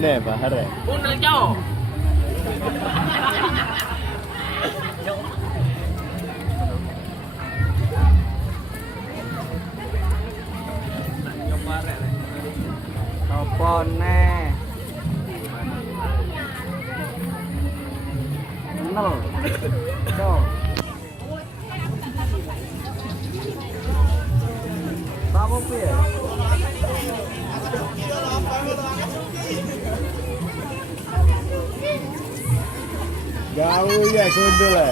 Bune bahar ya. Bune jauh. Apa neh? Nol. Cok. Apa piye? Gawe ya gondol ya.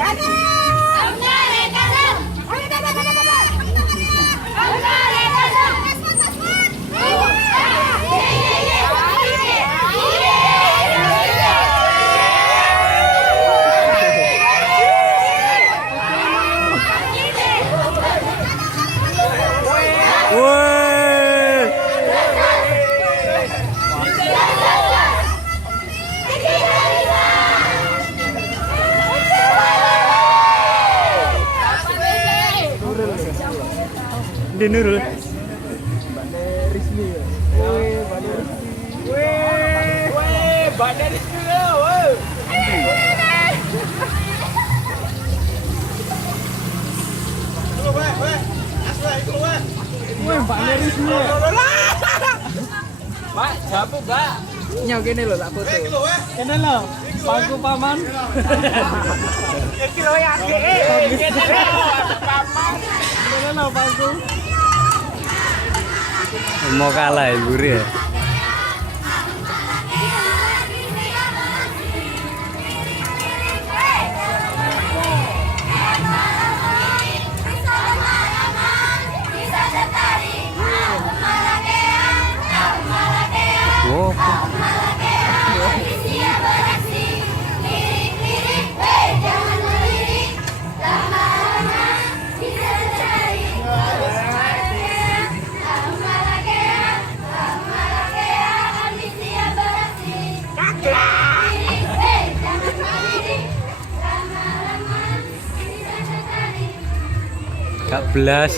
Di Nurul. Mbak, siapa, Mbak? Nyok gini lho tak foto. Kene lho, paku paman. Iki lho ya, kene lho, paman. Kene lho paku. Mau kalah ya gurih ya. Wow. Kak belas.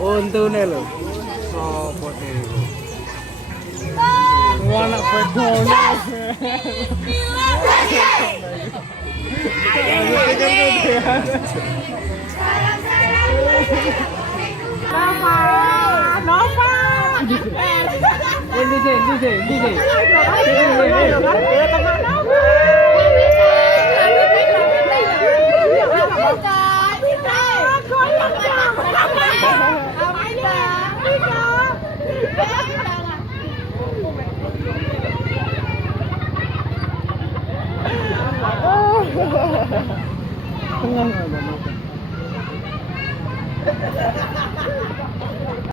Untune lho. Sopo iki? Anak begono. Nova. DJ.